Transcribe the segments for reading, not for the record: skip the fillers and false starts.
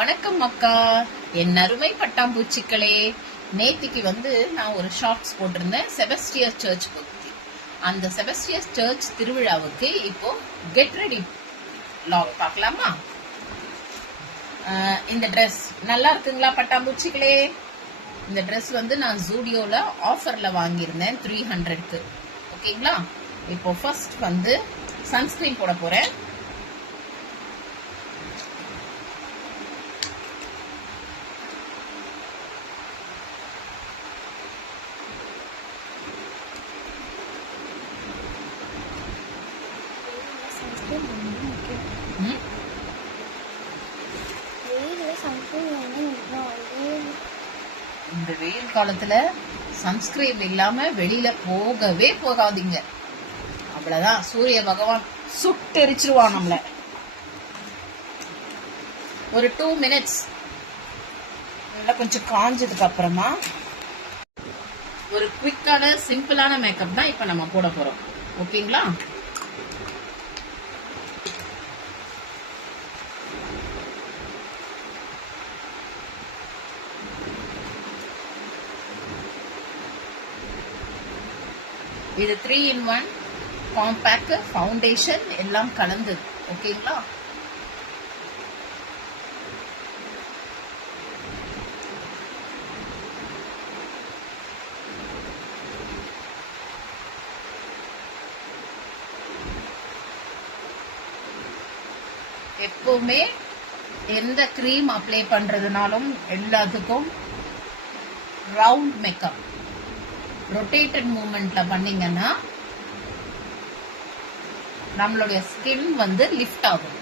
வணக்கம் அக்கா, என் அருமை பட்டாம்பூச்சிகளே. நேத்திக்கு நான் ஒரு ஷார்ட்ஸ் போட்டிருந்தேன் செபஸ்டியர் சர்ச் பத்தி. அந்த செபஸ்டியர் சர்ச் திருவிழாவுக்கு இப்போ கெட் ரெடி லாக் பார்க்கலாமா? இந்த ட்ரெஸ் நல்லா இருக்குங்களா பட்டாம்பூச்சிகளே? இந்த ட்ரெஸ் நான் ஜூடியோல ஆஃபர்ல வாங்கியிருந்தேன் 300க்கு. ஓகேங்களா? இப்போ ஃபர்ஸ்ட் சன்ஸ்கிரீன் போட போறேன். இந்த வெயில் காலத்துல சன்ஸ்கிரீன் இல்லாம வெளியில போகவே போகாதீங்க. அவ்வளவுதான், சூரிய பகவான் சுட்டெரிச்சிருவான் நம்மள. ஒரு 2 minutes நல்லா கொஞ்சம் காஞ்சதுக்கு அப்புறமா ஒரு குவிக்கான சிம்பிளான மேக்கப் தான் இப்ப நம்ம போட போறோம். ஓகேங்களா? இது 3-in-1 காம்பேக்ட் ஃபவுண்டேஷன் எல்லாம் கலந்தது. ஓகேங்களா? எப்பவுமே எந்த கிரீம் அப்ளை பண்றதுனாலும் எல்லாத்துக்கும் ரவுண்ட் மேக்கப், ரொட்டேட்டட் மூவ்மெண்ட்ல பண்ணீங்கன்னா நம்மளுடைய ஸ்கின் லிஃப்ட் ஆகும்.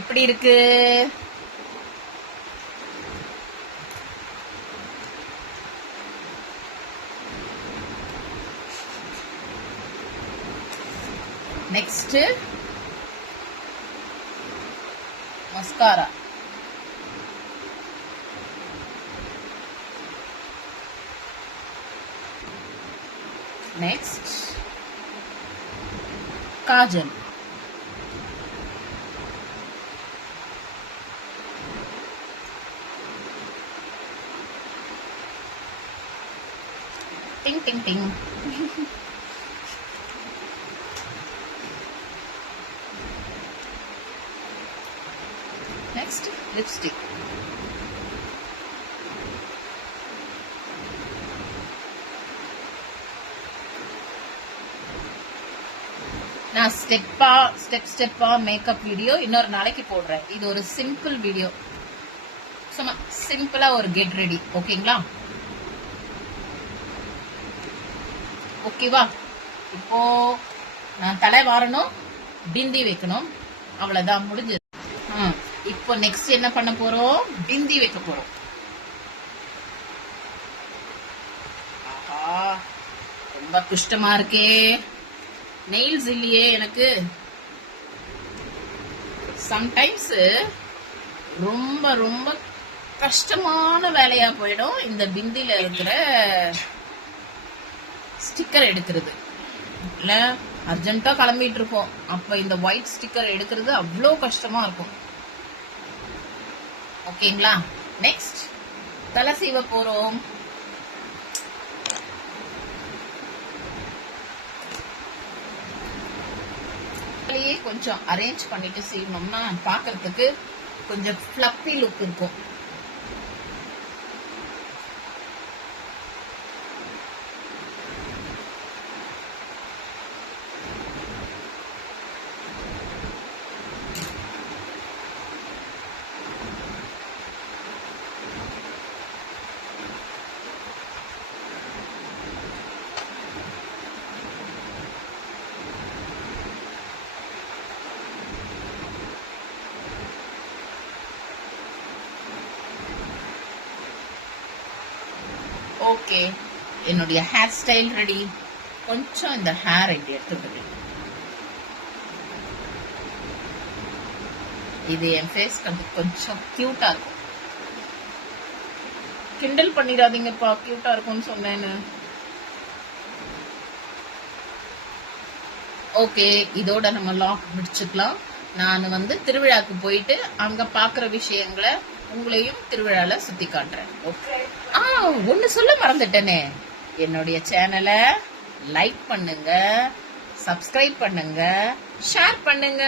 எப்படி இருக்கு? Next mascara. Next kajal. Ding ding ding. Next lipstick. நான் ஸ்டெப்பா மேக்கப் வீடியோ இன்னொரு நாளைக்கு போடுறேன். இது ஒரு சிம்பிள் வீடியோ, சும்மா சிம்பிளா ஒரு கெட் ரெடி. ஓகேங்களா? ஓகேவா? இப்போ நான் தலை வாரணும், பிந்தி வைக்கணும், அவ்வளவுதான், முடிஞ்சது. இப்போ நெக்ஸ்ட் என்ன பண்ண போறோம்? பிந்தி வைக்க போறோம். ஆஹா, ரொம்ப கஷ்டமா இருக்கே. நெயில்ஸ் இல்லையே எனக்கு. சம்டைம்ஸ் ரொம்ப ரொம்ப கஷ்டமான வேலையா போயிடும் இந்த பிந்தில இருக்கிற ஸ்டிக்கர் எடுக்கிறது. இல்ல அர்ஜென்ட்டா கிளம்பிட்டு இருப்போம், அப்ப இந்த ஒயிட் ஸ்டிக்கர் எடுக்கிறது அவ்வளோ கஷ்டமா இருக்கும். ஓகேங்களா? நெக்ஸ்ட் தலை சீவ போறோம். கொஞ்சம் அரேஞ்ச் பண்ணிட்டு செய்யணும்னா பாக்குறதுக்கு கொஞ்சம் ஃப்ளப்பி லுக் இருக்கும். ஓகே, என்னுடைய ஹேர் ஸ்டைல் ரெடி. கொஞ்சம் இந்த ஹேர் இப்படி எடுத்துக்கிட்டு இது என் ஃபேஸ் கொஞ்சம் கியூட்டா இருக்கும். கிண்டல் பண்ணிடாதீங்கப்பா, கியூட்டா இருக்கும்னு சொன்னேன்னு. ஓகே, இதோட நம்ம லாக் முடிச்சுக்கலாம். நான் வந்து திருவிழாக்கு போயிட்டு அங்க பாக்குற விஷயங்களை உங்களையும் திருவிழால சுத்தி காட்டுறேன். ஓகே. ஒண்ணு சொல்ல மறந்துட்டேனே, என்னுடைய சேனலை லைக் பண்ணுங்க, சப்ஸ்கிரைப் பண்ணுங்க, ஷேர் பண்ணுங்க.